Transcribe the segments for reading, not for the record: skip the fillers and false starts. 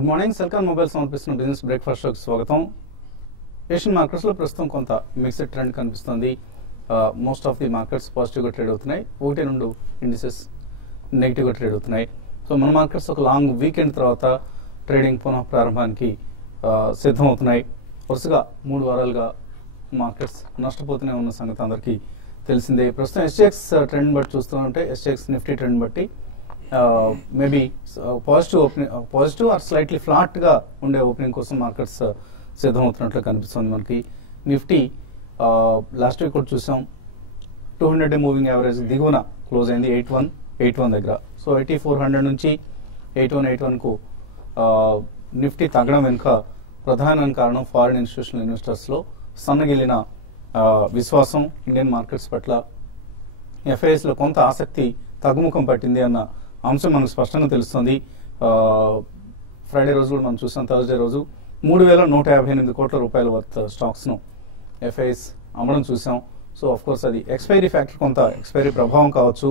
Good morning. Celkon mobile సమర్పిస్తున్న business breakfast షోకి స్వాగతం. ఏషియన్ మార్కెట్స్ లో ప్రస్తుతం కొంత మిక్స్డ్ ట్రెండ్ కనిపిస్తుంది. Most of the markets positive గా ట్రేడ్ అవుతున్నాయి. 1-2 ఇండిసెస్ నెగిటివ్ గా ట్రేడ్ అవుతున్నాయి. సో మన మార్కెట్స్ ఒక లాంగ్ వీకెండ్ తర్వాత ట్రేడింగ్ పునః ప్రారంభానికి సిద్ధం అవుతున్నాయి. వరుసగా 3 వారాలుగా మార్కెట్స్ నష్టపోతూనే ఉన్న సంగతి అందరికీ తెలిసిందే. ప్రస్తుతం ఎస్జీఎక్స్ ట్రెండ్ బట్టి చూస్తుంటే ఎస్జీఎక్స్ నిఫ్టీ ట్రెండ్ బట్టి maybe positive or slightly flat గా ఉండే ఓపెనింగ్ కోసం మార్కెట్స్ సిద్ధమవుతున్నట్లు కనిపిస్తుంది. మనకి నిఫ్టీ లాస్ట్ వీక్ కూడా చూసాం 200 డే మూవింగ్ యావరేజ్ దిగువన క్లోజ్ అయింది 8181 దగ్గర. సో 8400 నుంచి 8181 కు నిఫ్టీ తగ్గడం వెనుక ప్రధాన కారణం ఫారిన్ ఇన్స్టిట్యూషనల్ ఇన్వెస్టర్స్ లో సన్నగిల్లిన విశ్వాసం ఇండియన్ మార్కెట్స్ పట్ల ఎఫ్ఐఎస్ లో కొంత ఆసక్తి తగ్గుముఖం పట్టింది అన్న అంశం మనకు స్పష్టంగా తెలుస్తుంది. ఫ్రైడే రోజు కూడా మనం చూసాం. థర్స్డే రోజు 3158 కోట్ల రూపాయల వర్త్ స్టాక్స్ ను ఎఫ్ఐఎస్ అమ్మడం చూసాం. సో ఆఫ్ కోర్స్ అది ఎక్స్పైరీ ఫ్యాక్టర్, కొంత ఎక్స్పైరీ ప్రభావం కావచ్చు.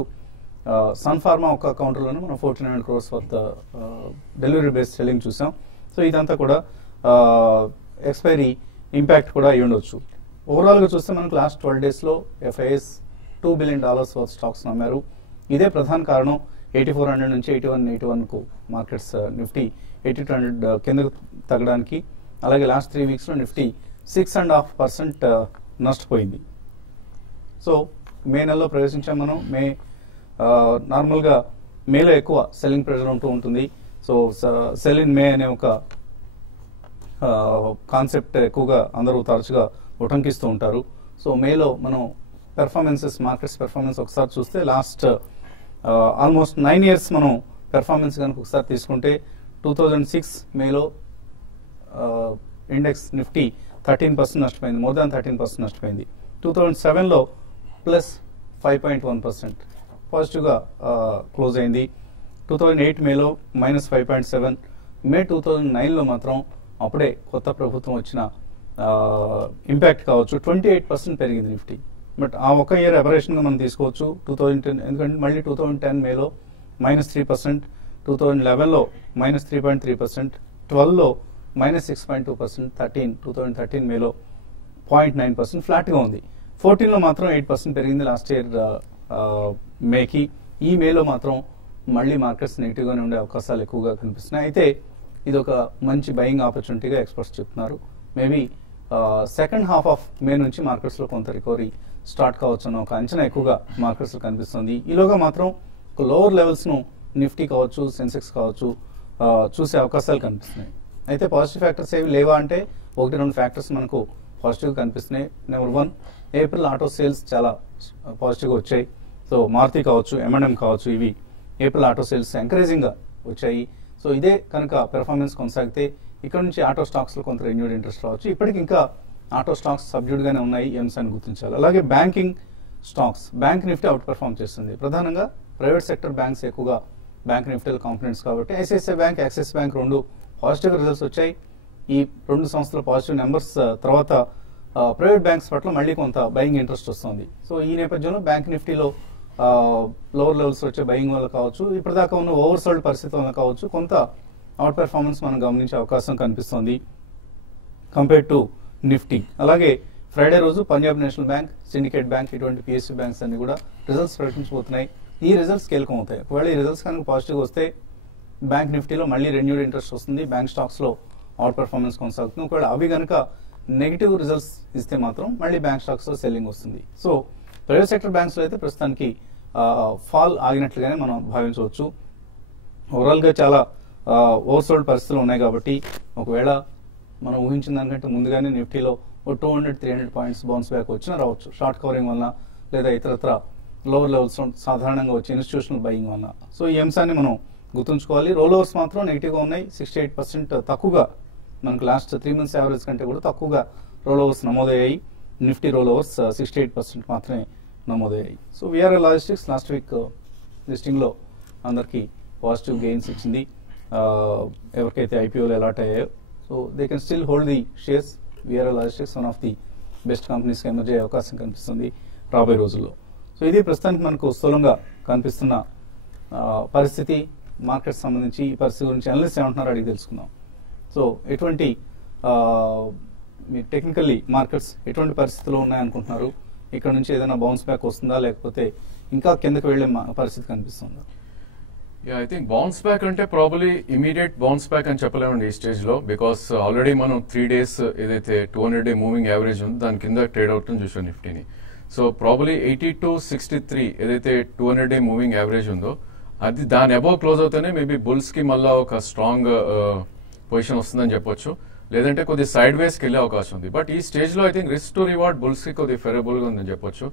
సన్ ఫార్మా ఒక కౌంటర్లోనే మనం 49 crores worth delivery based selling చూసాం. సో ఇదంతా కూడా ఎక్స్పైరీ ఇంపాక్ట్ కూడా అయి ఉండొచ్చు. ఓవరాల్ గా చూస్తే మనకు లాస్ట్ 12 days లో ఎఫ్ఐఎస్ $2 billion వర్త్ స్టాక్స్ అమ్మారు. ఇదే ప్రధాన కారణం 8400 నుంచి 8181 కు మార్కెట్స్ నిఫ్టీ 8200 కిందకు తగ్గడానికి. అలాగే లాస్ట్ 3 weeks లో నిఫ్టీ 6.5% నష్టపోయింది. సో మే నెలలో ప్రవేశించాం మనం. నార్మల్ గా మేలో ఎక్కువ సెల్లింగ్ ప్రెషర్ ఉంటూ ఉంటుంది. సో సెల్ ఇన్ మే అనే ఒక కాన్సెప్ట్ ఎక్కువగా అందరూ తరచుగా ఉటంకిస్తూ ఉంటారు. సో మేలో మనం మార్కెట్స్ పెర్ఫార్మెన్స్ ఒకసారి చూస్తే లాస్ట్ ఆల్మోస్ట్ 9 years మనం పెర్ఫార్మెన్స్ కనుక ఒకసారి తీసుకుంటే 2006 మేలో ఇండెక్స్ నిఫ్టీ 13% నష్టపోయింది, మోర్ దాన్ 13% నష్టపోయింది. 2007లో ప్లస్ 5.1% పాజిటివ్ గా క్లోజ్ అయింది. 2008 మేలో -5.7, మే 2009లో మాత్రం అప్పుడే కొత్త ప్రభుత్వం వచ్చిన ఇంపాక్ట్ కావచ్చు 28% పెరిగింది నిఫ్టీ. బట్ ఆ ఒక ఇయర్ అబరేషన్ గా మనం తీసుకోవచ్చు 2010, ఎందుకంటే మళ్ళీ 2010 మేలో -3%, 2011లో -3.3%, 12లో -6.2%, 2013 మేలో 0.9% ఫ్లాట్ గా ఉంది. 14లో మాత్రం 8% పెరిగింది లాస్ట్ ఇయర్ మేకి. ఈ మేలో మాత్రం మళ్ళీ మార్కెట్స్ నెగిటివ్ గానే ఉండే అవకాశాలు ఎక్కువగా కనిపిస్తున్నాయి. అయితే ఇది ఒక మంచి బయింగ్ ఆపర్చునిటీగా ఎక్స్పర్ట్స్ చెప్తున్నారు. Maybe second half of May నుంచి మార్కెట్స్ లో కొంత రికవరీ స్టార్ట్ కావచ్చు అన్న ఒక అంచనా ఎక్కువగా మార్కెట్స్ లో కనిపిస్తుంది. ఈలోగా మాత్రం లోవర్ లెవెల్స్ ను నిఫ్టీ కావచ్చు, సెన్సెక్స్ కావచ్చు చూసే అవకాశాలు కనిపిస్తున్నాయి. అయితే పాజిటివ్ ఫ్యాక్టర్స్ ఏవి లేవా అంటే 1-2 ఫ్యాక్టర్స్ మనకు పాజిటివ్ కనిపిస్తున్నాయి. నెంబర్ 1, ఏప్రిల్ ఆటో సేల్స్ చాలా పాజిటివ్ గా వచ్చాయి. సో మారుతి కావచ్చు, M&M కావచ్చు, ఇవి ఏప్రిల్ ఆటో సేల్స్ ఎంకరేజింగ్ గా వచ్చాయి. సో ఇదే కనుక పెర్ఫార్మెన్స్ కొనసాగితే ఇక్కడ నుంచి ఆటో స్టాక్స్ లో కొంత రెన్యూడ్ ఇంట్రెస్ట్ రావచ్చు. ఇప్పటికి ఇంకా ఆటో స్టాక్స్ సబ్డ్యూడ్ గానే ఉన్నాయి, ఈ అంశాన్ని గుర్తించాలి. అలాగే banking stocks, bank Nifty out perform చేస్తుంది. ప్రధానంగా ప్రైవేట్ సెక్టర్ బ్యాంక్స్ ఎక్కువగా బ్యాంక్ నిఫ్టీలో కాంపోనెంట్స్ కాబట్టి ICICI bank, axis bank 2 positive results వచ్చాయి. ఈ 2 సంస్థల పాజిటివ్ నెంబర్స్ తర్వాత ప్రైవేట్ బ్యాంక్స్ పట్ల మళ్ళీ కొంత బయింగ్ ఇంట్రెస్ట్ వస్తుంది. సో ఈ నేపథ్యంలో బ్యాంక్ నిఫ్టీలో లోవర్ లెవెల్స్ వచ్చే బయింగ్ వల్ల కావచ్చు, ఇప్పటిదాకా ఉన్న ఓవర్ సోల్డ్ పరిస్థితి వల్ల కావచ్చు, కొంత అవుట్ పెర్ఫార్మెన్స్ మనం గమనించే అవకాశం కనిపిస్తుంది కంపేర్ టు నిఫ్టీ. అలాగే ఫ్రైడే రోజు Punjab national bank, syndicate bank, ఇటువంటి పిఎస్యూ బ్యాంక్స్ అన్ని కూడా రిజల్ట్స్ ప్రకటించబోతున్నాయి. ఈ రిజల్ట్స్ కీలకం అవుతాయి. ఒకవేళ ఈ రిజల్ట్స్ కనుక పాజిటివ్ వస్తే బ్యాంక్ నిఫ్టీలో మళ్ళీ రెన్యూడ్ ఇంట్రెస్ట్ వస్తుంది, బ్యాంక్ స్టాక్స్ లో అవుట్ పెర్ఫార్మెన్స్ కొనసాగుతుంది. ఒకవేళ అవి కనుక నెగిటివ్ రిజల్ట్స్ ఇస్తే మాత్రం మళ్ళీ బ్యాంక్ స్టాక్స్ లో సెల్లింగ్ వస్తుంది. సో ప్రైవేట్ సెక్టర్ బ్యాంక్స్ లో అయితే ప్రస్తుతానికి ఫాల్ ఆగినట్లుగానే మనం భావించవచ్చు. ఓవరాల్ గా చాలా ఓవర్సోల్డ్ పరిస్థితులు ఉన్నాయి కాబట్టి ఒకవేళ మనం ఊహించిన దానికంటే ముందుగానే నిఫ్టీలో 200-300 పాయింట్స్ బౌన్స్ బ్యాక్ వచ్చినా రావచ్చు, షార్ట్ కవరింగ్ వలన లేదా ఇతరత్ర లోవర్ లెవెల్స్ సాధారణంగా వచ్చే ఇన్స్టిట్యూషనల్ బయింగ్ వలన. సో ఈ అంశాన్ని మనం గుర్తుంచుకోవాలి. రోల్ ఓవర్స్ మాత్రం నెగిటివ్ గా ఉన్నాయి. 68% తక్కువగా, మనకు లాస్ట్ 3 months యావరేజ్ కంటే కూడా తక్కువగా రోల్ ఓవర్స్ నమోదయ్యాయి. నిఫ్టీ రోల్ ఓవర్స్ 68% మాత్రమే నమోదయ్యాయి. So VRL logistics last week listing లో అందరికి పాజిటివ్ గెయిన్స్ ఇచ్చింది, ఎవరికైతే ఐపీఓలు అలాట్ అయ్యాయో. So they can still hold the shares. VRL logistics one of the best companies గా ఎమర్జ్ అయ్యే అవకాశం కనిపిస్తుంది రాబోయే రోజుల్లో. సో ఇది ప్రస్తుతానికి మనకు స్థూలంగా కనిపిస్తున్న పరిస్థితి. మార్కెట్ సంబంధించి ఈ పరిస్థితి గురించి అనలిస్ట్ ఏమంటున్నారో అడిగి తెలుసుకుందాం. సో ఎటువంటి మీ టెక్నికల్లీ మార్కెట్స్ ఎటువంటి పరిస్థితిలో ఉన్నాయనుకుంటున్నారు? ఇక్కడ నుంచి ఏదైనా బౌన్స్ బ్యాక్ వస్తుందా, లేకపోతే ఇంకా కిందకి వెళ్ళే పరిస్థితి కనిపిస్తుందా? ఐ థింక్ బౌన్స్ బ్యాక్ అంటే ప్రాబబ్లీ ఇమీడియట్ బౌన్స్ బ్యాక్ అని చెప్పలేమండి ఈ స్టేజ్ లో, బికాస్ ఆల్రెడీ మనం 3 days ఏదైతే 200-day మూవింగ్ యావరేజ్ ఉందో దాని కింద ట్రేడ్ అవుతుంది చూసాం నిఫ్టీని. సో ప్రాబబ్లీ 8263 ఏదైతే 200-day మూవింగ్ యావరేజ్ ఉందో అది దాని అబౌవ్ క్లోజ్ అవుతేనే మేబీ బుల్స్ కి మళ్ళీ ఒక స్ట్రాంగ్ పొజిషన్ వస్తుందని చెప్పొచ్చు, లేదంటే కొద్ది సైడ్ వేస్కి వెళ్ళే అవకాశం ఉంది. బట్ ఈ స్టేజ్ లో I think risk to reward bulls కి కొద్ది ఫేవరబుల్ గా ఉందని చెప్పొచ్చు.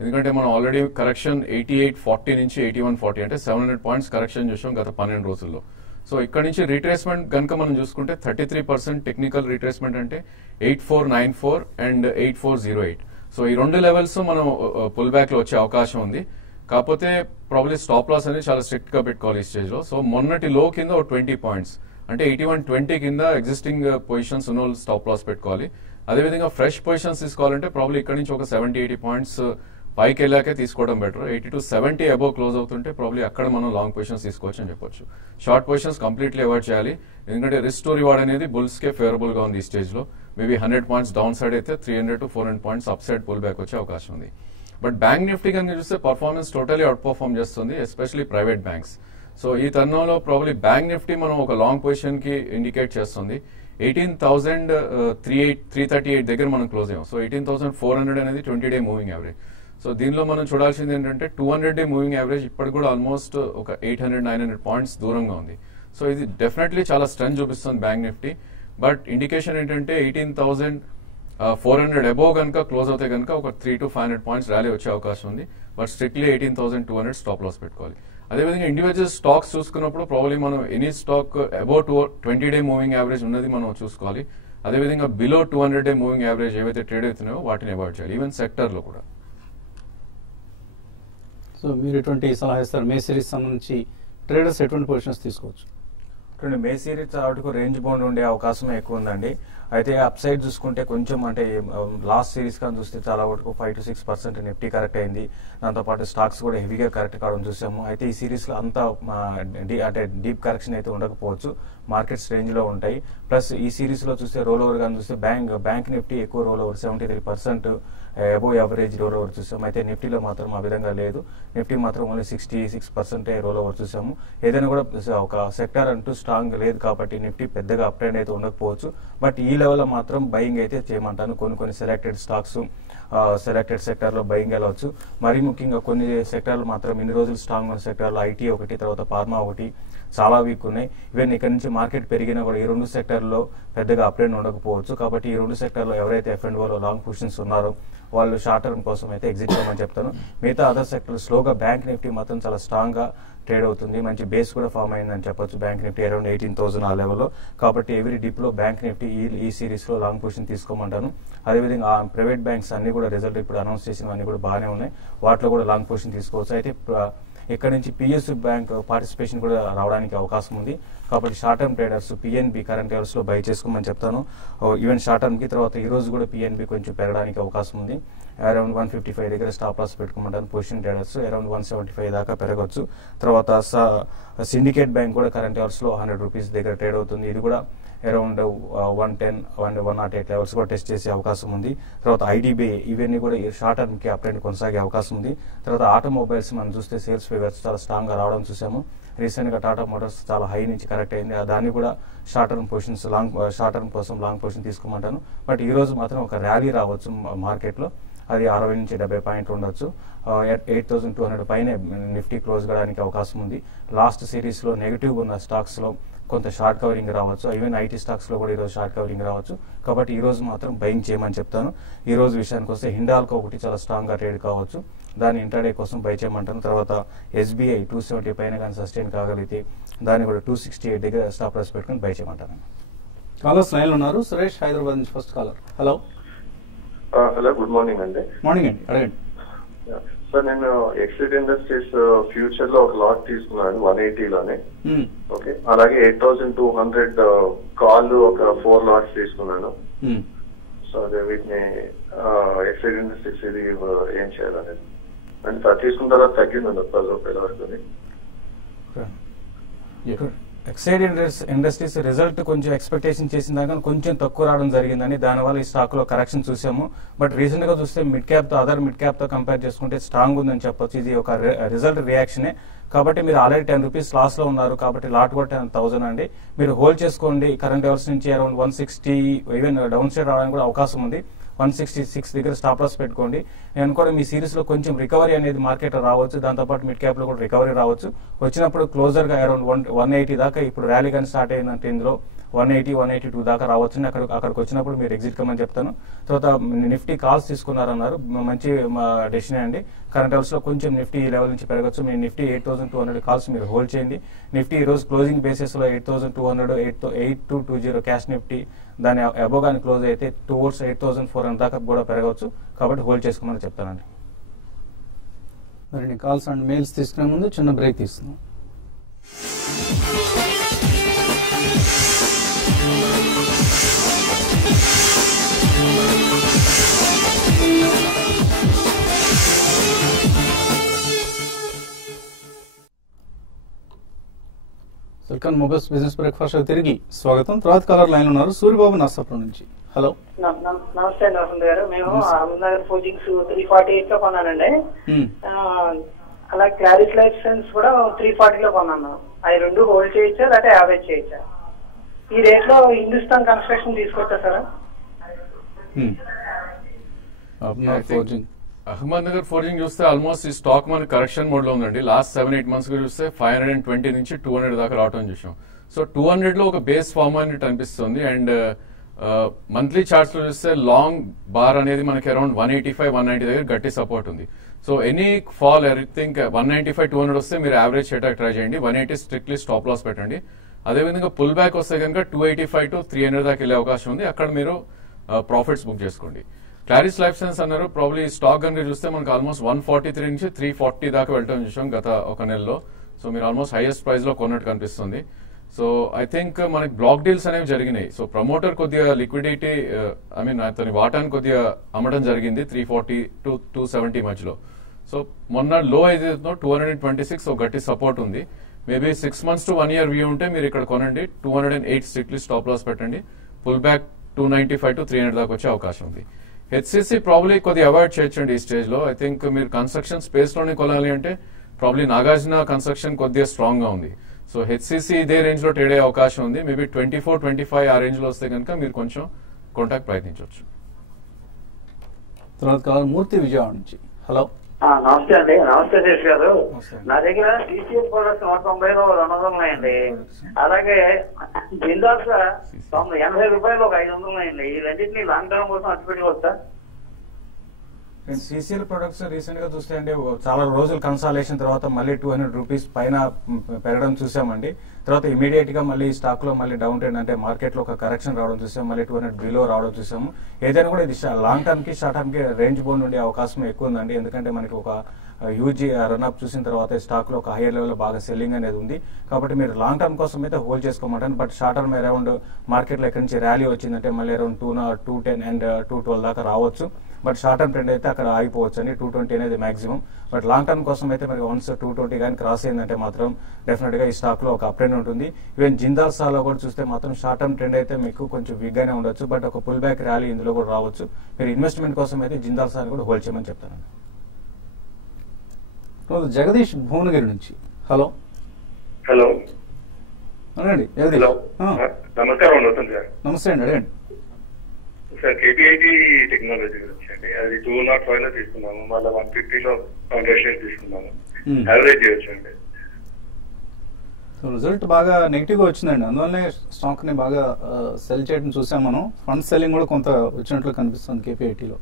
ఎందుకంటే మనం ఆల్రెడీ కరెక్షన్ 8840 నుంచి 8140 అంటే 700 points కరెక్షన్ చూసాం గత 12 రోజుల్లో. సో ఇక్కడ నుంచి రీట్రేస్మెంట్ కనుక మనం చూసుకుంటే 33% టెక్నికల్ రీట్రేస్మెంట్ అంటే 8494 అండ్ 8408. సో ఈ 2 లెవెల్స్ మనం పుల్ బ్యాక్ లో వచ్చే అవకాశం ఉంది. కాకపోతే ప్రాబ్లీ స్టాప్ లాస్ అనేది చాలా స్ట్రిక్ట్ గా పెట్టుకోవాలి ఈ స్టేజ్ లో. సో మొన్నటి లో కింద ఒక 20 points అంటే 8120 కింద ఎగ్జిస్టింగ్ పొజిషన్స్ ఉన్న వాళ్ళు స్టాప్ లాస్ పెట్టుకోవాలి. అదేవిధంగా ఫ్రెష్ పొజిషన్స్ తీసుకోవాలంటే ప్రాబ్లీ ఇక్కడ నుంచి ఒక 70-80 points పైకి వెళ్ళాకే తీసుకోవడం బెటర్. 8270 అబౌవ్ క్లోజ్ అవుతుంటే ప్రాబ్లీ అక్కడ మనం లాంగ్ పొజిషన్స్ తీసుకోవచ్చు అని చెప్పొచ్చు. షార్ట్ పొజిషన్స్ కంప్లీట్లీ అవాయిడ్ చేయాలి, ఎందుకంటే రిస్క్ టు రివార్డ్ అనేది బుల్స్ కే ఫేవరబుల్ గా ఉంది ఈ స్టేజ్ లో. మేబీ 100 points డౌన్ సైడ్ అయితే 300 to 400 points up side pull back వచ్చే అవకాశం ఉంది. బట్ బ్యాంక్ నిఫ్టీ కనుక చూస్తే పర్ఫార్మెన్స్ టోటలీ అవుట్ పర్ఫార్మ్ చేస్తుంది, ఎస్పెషలీ ప్రైవేట్ బ్యాంక్స్. సో ఈ తరుణంలో ప్రాబ్లీ బ్యాంక్ నిఫ్టీ మనం ఒక లాంగ్ పొజిషన్ కి ఇండికేట్ చేస్తుంది. 18,338 దగ్గర మనం క్లోజ్ అయ్యాం. సో 18,400 అనేది 20-day మూవింగ్ యావరేజ్. సో దీనిలో మనం చూడాల్సింది ఏంటంటే 200-day మూవింగ్ యావరేజ్ ఇప్పటికి కూడా ఆల్మోస్ట్ ఒక 800-900 points దూరంగా ఉంది. సో ఇది డెఫినెట్లీ చాలా స్ట్రెంత్ చూపిస్తుంది బ్యాంక్ నిఫ్టీ. బట్ ఇండికేషన్ ఏంటంటే 18,400 అబోవ్ కనుక క్లోజ్ అవుతే కనుక ఒక 300 to 500 points ర్యాలీ వచ్చే అవకాశం ఉంది. బట్ స్ట్రిక్ట్లీ 18,200 స్టాప్ లాస్ పెట్టుకోవాలి. అదేవిధంగా ఇండివిజువల్ స్టాక్స్ చూసుకున్నప్పుడు ప్రాబ్లీ మనం any stock above 20-day moving average ఉన్నది మనం చూసుకోవాలి. అదేవిధంగా బిలో 200-day మూవింగ్ యావరేజ్ ఏవైతే ట్రేడ్ అవుతున్నాయో వాటిని అవాయిడ్ చేయాలి, ఈవెన్ సెక్టర్లో కూడా. సో మీరు ఎటువంటి సలహా ఇస్తారు? మే సిరీస్ సంబంధించి ట్రేడర్స్ ఎటువంటి పొజిషన్స్ తీసుకోవచ్చు? మే సిరీస్ ఆటకు రేంజ్ బౌండ్ ఉండే అవకాశం ఎక్కువ ఉందండి. అయితే అప్ సైడ్ చూసుకుంటే కొంచెం అంటే లాస్ట్ సిరీస్ కానీ చూస్తే చాలా వరకు 5 to 6% నిఫ్టీ కరెక్ట్ అయింది. దాంతోపాటు స్టాక్స్ కూడా హెవీగా కరెక్ట్ కావడం చూసాము. అయితే ఈ సిరీస్ లో అంత అంటే డీప్ కరెక్షన్ అయితే ఉండకపోవచ్చు, మార్కెట్స్ రేంజ్ లో ఉంటాయి. ప్లస్ ఈ సిరీస్ లో చూస్తే రోల్ ఓవర్ కానీ చూస్తే బ్యాంక్ నిఫ్టీ ఎక్కువ role over 73% above average role over చూసాము. అయితే నిఫ్టీలో మాత్రం ఆ విధంగా లేదు. నిఫ్టీ మాత్రం ఓన్లీ 66% రోల్ ఓవర్ చూసాము. ఏదైనా కూడా ఒక సెక్టర్ అంటూ స్ట్రాంగ్ లేదు కాబట్టి నిఫ్టీ పెద్దగా అప్ ట్రెండ్ అయితే ఉండకపోవచ్చు. బట్ ఈ లెవెల్లో మాత్రం బయింగ్ అయితే చేయమంటాను. కొన్ని సెలెక్టెడ్ స్టాక్స్ సెలెక్టెడ్ సెక్టర్ లో బయింగ్ వెళ్ళవచ్చు. మరీ ముఖ్యంగా కొన్ని సెక్టర్లు మాత్రం ఇన్ని రోజులు స్ట్రాంగ్ ఉన్న సెక్టర్లో ఐటీ ఒకటి, తర్వాత ఫార్మా ఒకటి చాలా వీక్ ఉన్నాయి. ఈవెన్ ఇక్కడ నుంచి మార్కెట్ పెరిగినా కూడా ఈ 2 సెక్టర్లో పెద్దగా అప్ ట్రెండ్ ఉండకపోవచ్చు. కాబట్టి ఈ 2 సెక్టర్లో ఎవరైతే F&Oలో లాంగ్ పొజిషన్స్ ఉన్నారో వాళ్ళు షార్ట్ టర్మ్ కోసం అయితే ఎగ్జిట్ అవ్వమని చెప్తాను. మిగతా అదర్ సెక్టర్ స్లోగా బ్యాంక్ నిఫ్టీ మాత్రం చాలా స్ట్రాంగ్ గా ట్రేడ్ అవుతుంది. మంచి బేస్ కూడా ఫామ్ అయిందని చెప్పొచ్చు బ్యాంక్ నిఫ్టీ అరౌండ్ 18,000 ఆ లెవెల్లో. కాబట్టి ఎవ్రీ డిప్ లో బ్యాంక్ నిఫ్టీ ఈ సిరీస్ లో లాంగ్ పొజిషన్ తీసుకోమంటాను. అదేవిధంగా ప్రైవేట్ బ్యాంక్స్ అన్ని కూడా రిజల్ట్ ఇప్పుడు అనౌన్స్ చేసినవన్నీ కూడా బాగానే ఉన్నాయి, వాటిలో కూడా లాంగ్ పొజిషన్ తీసుకోవచ్చు. అయితే ఇక్కడ నుంచి పిఎస్యు బ్యాంక్ పార్టిసిపేషన్ కూడా రావడానికి అవకాశం ఉంది. కాబట్టి short term traders PNB current levels లో బై చేసుకోమని చెప్తాను. ఈవెన్ షార్ట్ టర్మ్ కి తర్వాత ఈ రోజు కూడా పిఎన్బి కొంచెం పెరగడానికి అవకాశం ఉంది. అరౌండ్ 155 దగ్గర స్టాప్ లాస్ పెట్టుకోమంటాను. పొజిషన్ ట్రేడర్స్ అరౌండ్ 175 దాకా పెరగవచ్చు. తర్వాత సిండికేట్ బ్యాంక్ కూడా కరెంట్ లెవెల్స్ లో 100 రూపీస్ దగ్గర ట్రేడ్ అవుతుంది. ఇది కూడా అరౌండ్ 110 and 108 లెవెల్స్ కూడా టెస్ట్ చేసే అవకాశం ఉంది. తర్వాత ఐడిబిఐ ఇవన్నీ కూడా షార్ట్ టర్మ్ కి అప్ ట్రెండ్ కొనసాగే అవకాశం ఉంది. తర్వాత ఆటోమొబైల్స్ మనం చూస్తే సేల్స్ ఫిగర్స్ చాలా స్ట్రాంగ్ గా రావడం చూసాము. రీసెంట్ గా టాటా మోటార్స్ చాలా హై నుంచి కరెక్ట్ అయింది. దాన్ని కూడా short term positions short term కోసం లాంగ్ పొజిషన్ తీసుకోమంటాను. బట్ ఈ రోజు మాత్రం ఒక ర్యాలీ రావచ్చు మార్కెట్ లో, అది 60 నుంచి 70 పాయింట్లు ఉండొచ్చు. 8,200 పైన నిఫ్టీ క్లోజ్ కావడానికి అవకాశం ఉంది. లాస్ట్ సిరీస్ లో నెగిటివ్ ఉన్న స్టాక్స్ లో కొంత షార్ట్ కవరింగ్ రావచ్చు. ఈవెన్ ఐటీ స్టాక్స్ లో కూడా ఈరోజు షార్ట్ కవరింగ్ రావచ్చు. కాబట్టి ఈ రోజు మాత్రం బయింగ్ చేయమని చెప్తాను. ఈ రోజు విషయానికి వస్తే హిండాల్కో ఒకటి చాలా స్ట్రాంగ్ గా ట్రేడ్ కావచ్చు, దాన్ని ఇంటర్డే కోసం బై చేయమంటాను. తర్వాత ఎస్బీఐ 270 పైన కానీ సస్టైన్ కాగలిగితే దాన్ని కూడా 268 దగ్గర స్టాప్ లాస్ పెట్టుకుని బై చేయమంటాను. కాలర్స్ లైన్ ఉన్నారు. సురేష్ హైదరాబాద్ నుంచి first caller. Hello hello, good morning అండి. మార్నింగ్ అండి, అడగండి. సార్, నేను ఎక్సిడ్ ఇండస్ట్రీస్ ఫ్యూచర్ లో ఒక లాట్ తీసుకున్నాను 180 లోనే. ఓకే, అలాగే 8,200 కాల్ ఒక 4 లాట్స్ తీసుకున్నాను. సో అదే వీటిని ఎక్సిడ్ ఇండస్ట్రీస్ ఇది ఏం చేయాలనేది, అంటే తీసుకున్న తర్వాత తగ్గిందండి 10 రూపాయల వరకు. ఎక్సైడ్ ఇండస్ట్రీస్ రిజల్ట్ కొంచెం ఎక్స్పెక్టేషన్ చేసిన దాకా కొంచెం తక్కువ రావడం జరిగిందని, దానివల్ల ఈ స్టాక్ లో కరెక్షన్ చూసాము. బట్ రీసెంట్ గా చూస్తే మిడ్ క్యాప్ తో అదర్ మిడ్ క్యాప్ తో కంపేర్ చేసుకుంటే స్ట్రాంగ్ ఉందని చెప్పొచ్చు. ఇది ఒక రిజల్ట్ రియాక్షనే. కాబట్టి మీరు ఆల్రెడీ 10 రూపీస్ లాస్ లో ఉన్నారు కాబట్టి లాట్ కూడా 10,000 అండి. మీరు హోల్డ్ చేసుకోండి. కరెంట్ లెవెల్స్ నుంచి అరౌండ్ 160 ఈవెన్ డౌన్ సైడ్ రావడానికి కూడా అవకాశం ఉంది. 166 దగ్గర స్టాప్ లాస్ పెట్టుకోండి. నేను కూడా మీ సిరీస్ లో కొంచెం రికవరీ అనేది మార్కెట్ రావచ్చు. దాంతోపాటు మిడ్ క్యాప్ లో కూడా రికవరీ రావచ్చు. వచ్చినప్పుడు క్లోజర్ గా అరౌండ్ 180 దాకా ఇప్పుడు ర్యాలీ కానీ స్టార్ట్ అయిందంటే ఇందులో 180, 182 దాకా రావచ్చు. అక్కడికి వచ్చినప్పుడు మీరు ఎగ్జిట్ కమని చెప్తాను. తర్వాత నిఫ్టీ కాల్స్ తీసుకున్నారన్నారు, మంచి డెసిషన్ అండి. కరెంట్ లెవెల్స్ లో కొంచెం నిఫ్టీ ఈ లెవెల్ నుంచి పెరగచ్చు. మీ నిఫ్టీ 8,200 కాల్స్ మీరు హోల్డ్ చేయండి. నిఫ్టీ ఈ రోజు క్లోజింగ్ బేసిస్ లో 8,200, 8,220 క్యాష్ నిఫ్టీ. దాని అబోవ్ గాని క్లోజ్ అయితే టువర్డ్స్ 8,400 దాకా కూడా పెరగవచ్చు. కాబట్టి హోల్డ్ చేసుకోమని చెప్తానండి. మరి కాల్స్ అండ్ మెయిల్స్ తీసుకునే ముందు చిన్న బ్రేక్ తీసుకున్నాం. వెల్కమ్ మొబైల్స్ బిజినెస్ బ్రేక్ఫాస్ట్ తిరిగి స్వాగతం. తర్వాత కాలర్ లైన్ ఉన్నారు సూర్యబాబు నర్సాపురం నుంచి. హలో, నమస్తే వసంత్ గారు. మేము అహ్మద్నగర్ ఫోర్జింగ్స్ 348 లో కొన్నానండి. అలా క్లారిస్ లైఫ్ సైన్స్ కూడా 340 లో కొన్నాను. అవి రెండు హోల్డ్ చేయొచ్చా లేకపోతే యావరేజ్ చేయొచ్చా? ఈ రేట్ లో హిందుస్థాన్ కన్స్ట్రక్షన్ తీసుకొచ్చా సార్? అహ్మద్నగర్ ఫోర్జింగ్ చూస్తే ఆల్మోస్ట్ ఈ స్టాక్ మనకి కరెక్షన్ మోడ్ లో ఉందండి. లాస్ట్ 7-8 మంత్స్ చూస్తే 520 నుంచి 200 దాకా రావడం చూసాం. సో 200 లో ఒక బేస్ ఫార్మ్ అనేది అనిపిస్తుంది. అండ్ మంత్లీ చార్ట్స్ లో చూస్తే లాంగ్ బార్ అనేది మనకి అరౌండ్ 185, 190 దగ్గర గట్టి సపోర్ట్ ఉంది. So any fall I think 195, 200 వస్తే మీరు యావరేజ్ చేయడానికి ట్రై చేయండి. 180 స్ట్రిక్ట్లీ స్టాప్ లాస్ పెట్టండి. అదేవిధంగా పుల్ బ్యాక్ వస్తే కనుక 285 to 300 దాకా వెళ్ళే అవకాశం ఉంది. అక్కడ మీరు ప్రాఫిట్స్ బుక్ చేసుకోండి. క్లారిస్ లైఫ్ సైన్స్ అన్నారు, ప్రాబ్లీ స్టాక్ కనుక చూస్తే మనకు ఆల్మోస్ట్ 143 నుంచి 340 దాకా వెళ్ళటం చూసాం గత ఒక నెలలో. సో మీరు ఆల్మోస్ట్ హైయెస్ట్ ప్రైస్ లో కొన్నట్టు కనిపిస్తుంది. సో ఐ థింక్ మనకి బ్లాక్ డీల్స్ అనేవి జరిగినాయి. సో ప్రమోటర్ కొద్దిగా లిక్విడిటీ అతని వాటాన్ని కొద్దిగా అమ్మడం జరిగింది 340 to 270 మధ్యలో. సో మొన్న లో ఏదైతుందో 226 ఒక గట్టి సపోర్ట్ ఉంది. Maybe 6 months to 1 year view ఉంటే మీరు ఇక్కడ కొనండి. 208 స్ట్రిక్ట్లీ స్టాప్ లాస్ పెట్టండి. పుల్ బ్యాక్ 295 to 300 దాకా వచ్చే అవకాశం ఉంది. హెచ్సిసి ప్రాబ్లీ కొద్దిగా అవాయిడ్ చేయొచ్చండి ఈ స్టేజ్ లో. ఐ థింక్ మీరు కన్స్ట్రక్షన్ స్పేస్ లోనే కొనాలి అంటే ప్రాబ్లీ నాగార్జున కన్స్ట్రక్షన్ కొద్దిగా స్ట్రాంగ్ గా ఉంది. సో హెచ్సిసి ఇదే రేంజ్ లో ట్రేడ్ అయ్యే అవకాశం ఉంది. మేబీ 24, 25 ఆ రేంజ్ లో వస్తే కనుక మీరు కొంచెం కాంటాక్ట్ ప్రయత్నించవచ్చు. తర్వాత కాలర్ మూర్తి విజయవాడ నుంచి. హలో, నమస్తే అండి. నమస్తే శేష్ గారు. నా దగ్గర సిసిఎస్ ప్రొడక్ట్స్ 190లో 200 ఉన్నాయండి. అలాగే జిందాల్స్ 80 రూపాయలు ఒక 500 ఉన్నాయండి. ఈ రెండింటినీ లాంగ్ టర్మ్ కోసం అటు పెట్టుకోవచ్చా? సిసిఎల్ ప్రొడక్ట్స్ రీసెంట్ గా చూస్తే అండి చాలా రోజులు కన్సాలేషన్ తర్వాత మళ్ళీ 200 రూపీస్ పైన పెరగడం చూసామండి. తర్వాత ఇమీడియట్ గా మళ్ళీ స్టాక్ లో మళ్ళీ డౌన్ ట్రెండ్ అంటే మార్కెట్ లో ఒక కరెక్షన్ రావడం చూసాం. మళ్ళీ 200 బిలో రావడం చూసాము. ఏదైనా కూడా ఇది లాంగ్ టర్మ్ కి షార్ట్ టర్మ్ కి రేంజ్ బౌండ్ ఉండే అవకాశం ఎక్కువ ఉందండి. ఎందుకంటే మనకి ఒక యూజీ రన్అప్ చూసిన తర్వాత స్టాక్ లో ఒక హైయర్ లెవెల్ బాగా సెల్లింగ్ అనేది ఉంది. కాబట్టి మీరు లాంగ్ టర్మ్ కోసం అయితే హోల్డ్ చేసుకోమంటాను. But short term around market లో ఎక్కడి నుంచి ర్యాలీ వచ్చిందంటే మళ్ళీ అరౌండ్ 210 అండ్ 212 దాకా రావచ్చు. బట్ షార్ట్ టర్మ్ ట్రెండ్ అయితే అక్కడ ఆగిపోవచ్చు అండి. 220 అనేది మాక్సిమం. బట్ లాంగ్ టర్మ్ కోసం అయితే మరి వన్స్ 220 కానీ క్రాస్ అయిందంటే మాత్రం డెఫినెట్ గా ఈ స్టాక్ లో ఒక అప్ ట్రెండ్ ఉంటుంది. ఈవెన్ జిందాల్ సాలో కూడా చూస్తే మాత్రం షార్ట్ టర్మ్ ట్రెండ్ అయితే మీకు కొంచెం వీక్ గానే ఉండొచ్చు. బట్ ఒక పుల్ బ్యాక్ ర్యాలీ ఇందులో కూడా రావచ్చు. మీరు ఇన్వెస్ట్మెంట్ కోసం అయితే జిందాల్ సాల్ కూడా హోల్డ్ చేయమని చెప్తాను. జగదీష్ భువనగిరి నుంచి. హలో, హలో అనండి జగదీష్. నమస్కారం వసంత్ గారు. నమస్తే అండి, అడగండి సార్. కేపీఐటీ టెక్నాలజీ గురించి అండి. అది 205 లో తీసుకున్నాము. మళ్ళీ 150లో 100 షేర్ తీసుకున్నాము. యావరేజ్ చేయొచ్చు అండి. సో రిజల్ట్ బాగా నెగిటివ్ గా వచ్చిందండి. అందువల్లనే స్టాక్ ని బాగా సెల్ చేయడం చూసాం మనం. ఫండ్ సెల్లింగ్ కూడా కొంత వచ్చినట్లు కనిపిస్తుంది కేపీఐటీలో.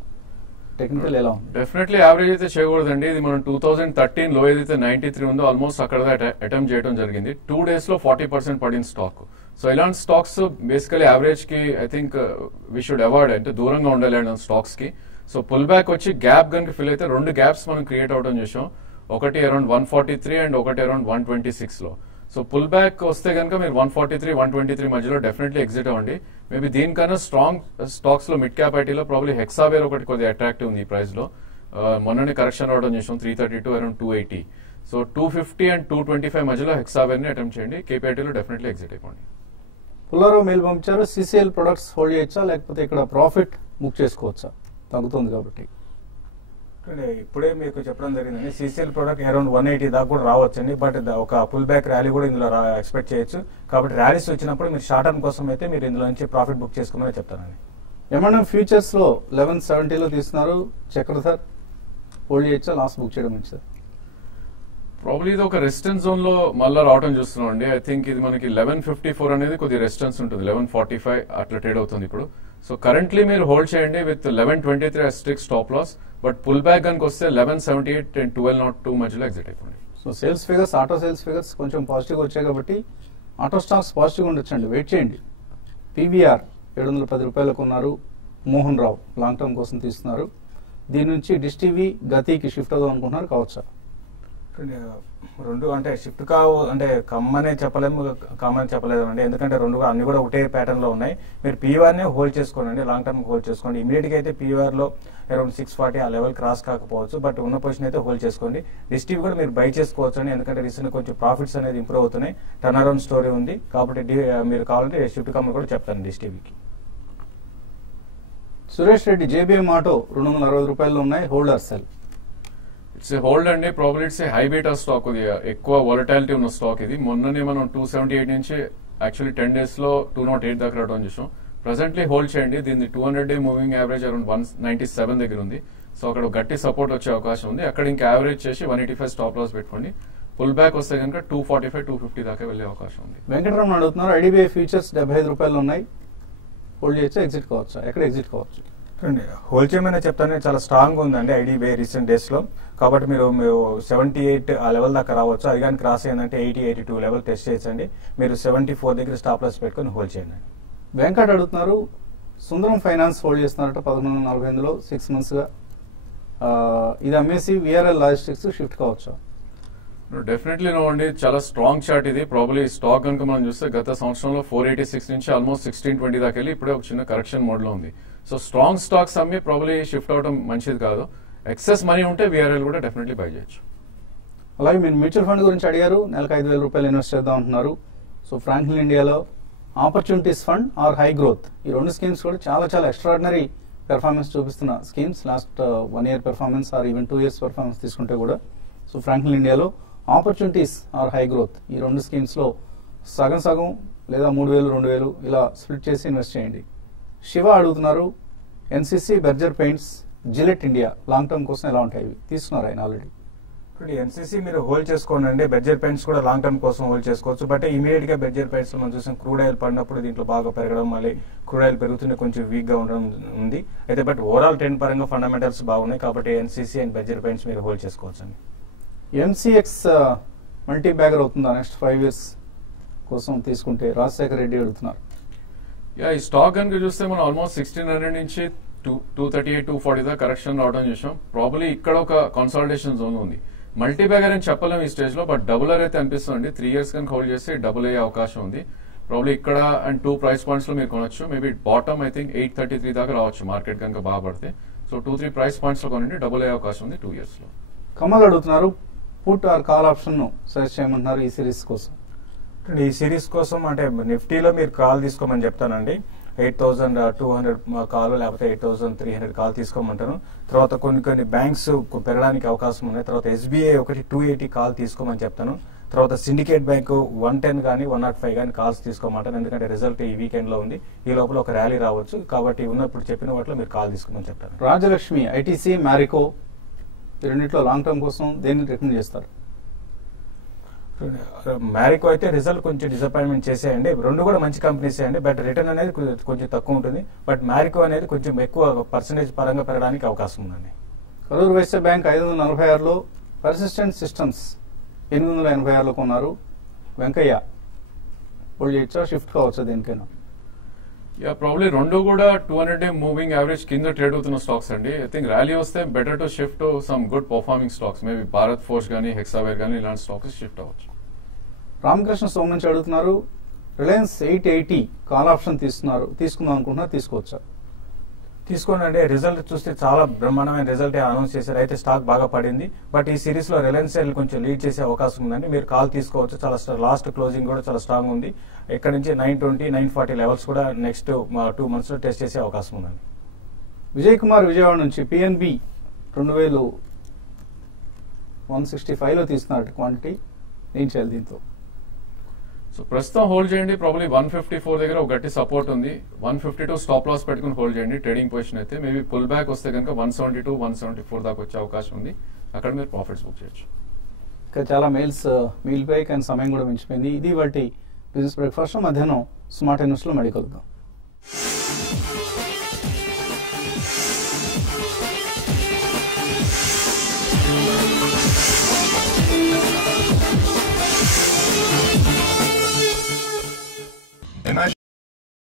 టెక్నికల్ ఎలా ఉంది? డెఫినెట్లీ యావరేజ్ అయితే చేయకూడదండి. ఇది మనం 2013 లో ఏదైతే 93 ఉందో ఆల్మోస్ట్ అక్కడ అటెంప్ట్ చేయడం జరిగింది. 2 days లో 40% పడిన స్టాక్. సో ఇలాంటి స్టాక్స్ బేసికలీ యావరేజ్ కి I think we should avoid, అంటే దూరంగా ఉండాలి స్టాక్స్ కి. సో పుల్ బ్యాక్ వచ్చి గ్యాప్ కనుక ఫిల్ అయితే 2 గ్యాప్స్ మనం క్రియేట్ అవడం చూసాం. ఒకటి అరౌండ్ 143 అండ్ ఒకటి అరౌండ్ 126 లో. సో పుల్ బ్యాక్ వస్తే కనుక మీరు 143, 123 మధ్యలో డెఫినెట్లీ ఎగ్జిట్ అవ్వండి. మేబీ దీనికన్నా స్ట్రాంగ్ స్టాక్స్ లో మిడ్ క్యాప్ ఐటీలో ప్రాబ్లీ హెక్సావేర్ ఒకటి కొద్దిగా అట్రాక్టివ్ ఉంది ఈ ప్రైస్ లో. మొన్ననే కరెక్షన్ రావడం చూసాం 332 అరౌండ్ 280. సో 250 అండ్ 225 మధ్యలో హెక్సావేర్ ని అటెంప్ట్ చేయండి. కేపీఐటీలో డెఫినెట్లీ ఎగ్జిట్ అయిపోండి. పుల్లారావు మెయిల్ పంపించారు, సిసిఎల్ ప్రొడక్ట్స్ హోల్డ్ చేయొచ్చా లేకపోతే ఇక్కడ ప్రాఫిట్ బుక్ చేసుకోవచ్చా, తగ్గుతుంది కాబట్టి? ఇప్పుడే మీకు చెప్పడం జరిగిందండి, సిసిఎల్ ప్రోడక్ట్ అరౌండ్ 180 దాకా కూడా రావచ్చండి. బట్ ఒక పుల్ బ్యాక్ ర్యాలీ కూడా ఇందులో ఎక్స్పెక్ట్ చేయొచ్చు. కాబట్టి ర్యాలీస్ వచ్చినప్పుడు మీరు షార్ట్ టర్మ్ కోసం అయితే మీరు ఇందులో నుంచి ప్రాఫిట్ బుక్ చేసుకోమని చెప్తానండి. M&M ఫ్యూచర్స్ లో 1170 లో తీస్తున్నారు, చక్రధర్ హోల్డ్ చేయొచ్చా, లాస్ట్ బుక్ చేయడం మంచిది? ప్రాబ్లీ ఇది ఒక రెసిస్టెన్స్ జోన్ లో మళ్ళీ రావడం చూస్తున్నాం అండి. ఐ థింక్ ఇది మనకి 1154 అనేది కొద్దిగా రెసిస్టెన్స్ ఉంటుంది, 1145 అట్లా ట్రేడ్ అవుతుంది ఇప్పుడు. సో కరెంట్లీ మీరు హోల్డ్ చేయండి with 1123 strict stop loss. But pull back కనుక వస్తే 1178 అండ్ 1202 మధ్యలో ఎగ్జిట్ అయిపోయింది. So sales figures, auto sales figures కొంచెం పాజిటివ్గా వచ్చాయి కాబట్టి ఆటో స్టాక్స్ పాజిటివ్గా ఉండొచ్చండి, వెయిట్ చేయండి. పీవీఆర్ 710 రూపాయలకు ఉన్నారు, మోహన్ రావు లాంగ్ టర్మ్ కోసం తీస్తున్నారు. దీని నుంచి డిష్ టీవీ గతికి షిఫ్ట్ అవుదాం అనుకుంటున్నారు, కావచ్చా? రెండు అంటే షిఫ్ట్ కావు అంటే కమ్మనే చెప్పలేము, కామని చెప్పలేదు అండి. ఎందుకంటే రెండు అన్ని కూడా ఒకటే ప్యాటర్న్ లో ఉన్నాయి. మీరు పీవీఆర్ నే హోల్డ్ చేసుకోండి, లాంగ్ టర్మ్ హోల్డ్ చేసుకోండి. ఇమీడియట్ గా అయితే పీవీఆర్ లో అరౌండ్ 640 ఆ లెవెల్ క్రాస్ కాకపోవచ్చు, బట్ ఉన్న పొజిషన్ అయితే హోల్డ్ చేసుకోండి. డిష్ టీవీ కూడా మీరు బై చేసుకోవచ్చు అండి, ఎందుకంటే రీసెంట్ కొంచెం ప్రాఫిట్స్ అనేది ఇంప్రూవ్ అవుతున్నాయి, టర్న్ అరౌండ్ స్టోరీ ఉంది. కాబట్టి మీరు కావాలంటే షిఫ్ట్ కమ్మని కూడా చెప్తాను డిష్ టీవీకి. సురేష్ రెడ్డి జేబీఎం ఆటో 260 రూపాయల్లో ఉన్నాయి, hold or sell? It's a hold అండి. Probably it's a high beta stock, ఇది ఎక్కువ వాలటాలిటీ ఉన్న స్టాక్. ఇది మొన్ననే మనం 278 నుంచి యాక్చువల్లీ 10 days లో 208 దాకా రావడం చూసాం. ప్రెసెంట్లీ హోల్డ్ చేయండి. దీన్ని 200-day మూవింగ్ యావరేజ్ అరౌండ్ 197 దగ్గర ఉంది. సో అక్కడ గట్టి సపోర్ట్ వచ్చే అవకాశం ఉంది. అక్కడ ఇంకా యావరేజ్ చేసి 185 స్టాప్ లాస్ పెట్టుకోండి. పుల్ బ్యాక్ వస్తే కనుక 245-250 దాకా వెళ్లే అవకాశం ఉంది. వెంకటరమణ అడుగుతున్నారు, ఐడిబిఐ ఫ్యూచర్స్ 75 రూపాయలు ఉన్నాయి, హోల్డ్ చేయొచ్చా, ఎగ్జిట్ కావచ్చా, ఎక్కడ ఎగ్జిట్ కావచ్చు? హోల్డ్ చేయమని చెప్తానే చాలా స్ట్రాంగ్ ఉందండి ఐడిబిఐ రీసెంట్ డేస్ లో. కాబట్టి మీరు 78 ఆ లెవెల్ దాకా రావచ్చు. అది కానీ క్రాస్ అయ్యిందంటే 80-82 లెవెల్ టెస్ట్ చేయొచ్చండి. మీరు 74 దగ్గర స్టాప్ లాస్ పెట్టుకుని హోల్డ్ చేయండి. వెంకట్ అడుగుతున్నారు, సుందరం ఫైనాన్స్ హోల్డ్ చేస్తున్నారట 1148లో 6 months గా, ఇది అమ్మేసి విఆర్ఎల్ లాజిస్టిక్స్ షిఫ్ట్ కావచ్చా? డెఫినెట్లీ నో అండి, చాలా స్ట్రాంగ్ చార్ట్ ఇది. ప్రాబ్లీ స్టాక్ కనుక మనం చూస్తే గత సంవత్సరంలో 486 నుంచి ఆల్మోస్ట్ 1620 దాకా వెళ్ళి ఇప్పుడే ఒక చిన్న కరెక్షన్ మోడ్ లో ఉంది. సో స్ట్రాంగ్ స్టాక్స్ అమ్మి ప్రాబ్లీ షిఫ్ట్ అవడం మంచిది కాదు. ఎక్సెస్ మనీ ఉంటే విఆర్ఎల్ కూడా డెఫినెట్లీ బై చేయొచ్చు. అలాగే మీరు మ్యూచువల్ ఫండ్ గురించి అడిగారు, నెలకు 5,000 రూపాయలు ఇన్వెస్ట్ చేద్దాం అంటున్నారు. సో ఫ్రాంక్లిన్ ఇండియాలో opportunities fund or high growth, ఈ రెండు స్కీమ్స్ కూడా చాలా చాలా ఎక్స్ట్రాడినరీ పెర్ఫార్మెన్స్ చూపిస్తున్న schemes. Last 1 year performance or even 2 years performance తీసుకుంటే కూడా. సో ఫ్రాంక్లిన్ ఇండియాలో ఆపర్చునిటీస్ ఆర్ హై గ్రోత్, ఈ రెండు స్కీమ్స్ లో సగం సగం లేదా 3,000 2,000 ఇలా స్ప్లిట్ చేసి ఇన్వెస్ట్ చేయండి. శివ అడుగుతున్నారు, NCC, Berger paints, Gillette India long term కోసం ఎలా ఉంటాయి, తీసుకున్నారు ఆయన ఆల్రెడీ? ఇప్పుడు ఎన్సీసీ మీరు హోల్డ్ చేసుకోండి, బెర్జర్ పెయింట్స్ కూడా లాంగ్ టర్మ్ కోసం హోల్డ్ చేసుకోవచ్చు. బట్ ఇమీడియట్ గా బెర్జర్ పెయింట్స్ మనం చూసాం క్రూడ్ ఆయిల్ పడినప్పుడు దీంట్లో బాగా పెరగడం, మళ్ళీ క్రూడ్ ఆయిల్ పెరుగుతుంటే కొంచెం వీక్ గా ఉండడం ఉంది. అయితే బట్ ఓవరాల్ ట్రెండ్ పరంగా ఫండమెంటల్స్ బాగున్నాయి, కాబట్టి ఎన్సీసీ అండ్ బెర్జర్ పెయింట్స్ మీరు హోల్డ్ చేసుకోవచ్చు అండి. ఎంసీఎక్స్ మల్టీ బ్యాగర్ అవుతుందా నెక్స్ట్ 5 years కోసం తీసుకుంటే, రాజశేఖర్ రెడ్డి అడుగుతున్నారు. ఈ స్టాక్ కనుక చూస్తే మనం ఆల్మోస్ట్ 1600 నుంచి 238-240 దాకా కరెక్షన్ రావడం చూసాం. ప్రాబ్లీ ఇక్కడ ఒక కన్సాలిడేషన్ జోన్ ఉంది. మల్టీ బ్యాగర్ అని చెప్పలేము ఈ స్టేజ్ లో, బట్ డబులర్ అయితే అనిపిస్తుంది. 3 years కనుక హోల్డ్ చేస్తే డబుల్ అయ్యే అవకాశం ఉంది. ప్రాబ్లీ ఇక్కడ అండ్ 2 price points లో మీరు కొనొచ్చు. మేబీ బాటమ్ ఐ థింక్ 833 దాకా రావచ్చు మార్కెట్ కనుక బాగా పడితే. సో 2-3 price points లో కొనండి, డబుల్ అయ్యే అవకాశం ఉంది 2 years లో. కమల్ అడుగుతున్నారు, పుట్ ఆర్ కాల్ ఆప్షన్ ను సజెస్ట్ చేయమంటున్నారు ఈ సిరీస్ కోసం. ఈ సిరీస్ కోసం అంటే నిఫ్టీలో మీరు కాల్ తీసుకోమని చెప్తానండి. 8,200 కాల్ లేకపోతే 8,300 కాల్ తీసుకోమంటాను. తర్వాత కొన్ని బ్యాంక్స్ పెరగడానికి అవకాశం ఉన్నాయి. తర్వాత ఎస్బీఐ ఒకటి 280 కాల్ తీసుకోమని చెప్తాను. తర్వాత సిండికేట్ బ్యాంక్ 110 కానీ 105 కానీ కాల్స్ తీసుకోమంటాను. ఎందుకంటే రిజల్ట్ ఈ వీకెండ్ లో ఉంది, ఈ లోపల ఒక ర్యాలీ రావచ్చు. కాబట్టి ఉన్నప్పుడు చెప్పిన వాటిలో మీరు కాల్ తీసుకోమని చెప్తాను. రాజలక్ష్మి, ఐటీసీ, మ్యారికో, ఈ రెండింటిలో లాంగ్ టర్మ్ కోసం దేన్ని రికమెండ్ చేస్తారు? మ్యారికో అయితే రిజల్ట్ కొంచెం డిసప్పాయింట్మెంట్ చేసేయండి. రెండు కూడా మంచి కంపెనీస్ అండి, బట్ రిటర్న్ అనేది కొంచెం తక్కువ ఉంటుంది. బట్ మ్యారికో అనేది కొంచెం ఎక్కువ పర్సెంటేజ్ పరంగా పెరగడానికి అవకాశం ఉందండి. కరూర్ వైశ్య బ్యాంక్ 546లో, పర్సిస్టెంట్ సిస్టమ్స్ 886లో కొన్నారు. వెంకయ్య హోల్డ్ చేయొచ్చా, షిఫ్ట్ కావచ్చా దేనికైనా? ప్రాబ్లీ రెండు కూడా 200-day మూవింగ్ యావరేజ్ కింద ట్రేడ్ అవుతున్న స్టాక్స్ అండి. ఐ థింక్ ర్యాలీ వస్తే better to shift some good performing stocks, maybe Bharat Forge కానీ హెక్సావేర్ కానీ ఇలాంటి స్టాక్స్ షిఫ్ట్ అవ్వచ్చు. రామకృష్ణ సోమ నుంచి అడుగుతున్నారు, రిలయన్స్ 880 కాల్ ఆప్షన్ తీసుకుందాం అనుకుంటున్నారు, తీసుకోవచ్చా? తీసుకోండి. రిజల్ట్ చూస్తే చాలా బ్రహ్మాండమైన రిజల్ట్ అనౌన్స్ చేశారు. అయితే స్టాక్ బాగా పడింది. బట్ ఈ సిరీస్ లో రిలయన్స్ కొంచెం లీడ్ చేసే అవకాశం ఉందండి. మీరు కాల్ తీసుకోవచ్చు. చాలా లాస్ట్ క్లోజింగ్ కూడా చాలా స్ట్రాంగ్ ఉంది. ఇక్కడ నుంచి 920, 940 లెవెల్స్ కూడా నెక్స్ట్ 2 months లో టెస్ట్ చేసే అవకాశం ఉందండి. విజయ్ కుమార్ విజయవాడ నుంచి పిఎన్బి 2165లో తీసుకున్నారు క్వాంటిటీ, ఏం చేయాలి దీంతో? సో ప్రస్తుతం హోల్డ్ చేయండి. ప్రాబ్లీ 154 దగ్గర ఒక గట్టి సపోర్ట్ ఉంది. 152 స్టాప్ లాస్ పెట్టుకుని హోల్డ్ చేయండి. ట్రేడింగ్ పొజిషన్ అయితే మేబీ పుల్ బ్యాక్ వస్తే కనుక 172, 174 దాకా వచ్చే అవకాశం ఉంది. అక్కడ మీరు ప్రాఫిట్స్ బుక్ చేయొచ్చు. ఇంకా చాలా మెయిల్స్ మిగిలిపోయి కానీ సమయం కూడా మించిపోయింది. ఇది వాటి బిజినెస్ బ్రేక్ఫాస్ట్. మధ్యాహ్నం స్మార్ట్ ఇన్వెస్ట్లో మళ్ళీ కలుద్దాం.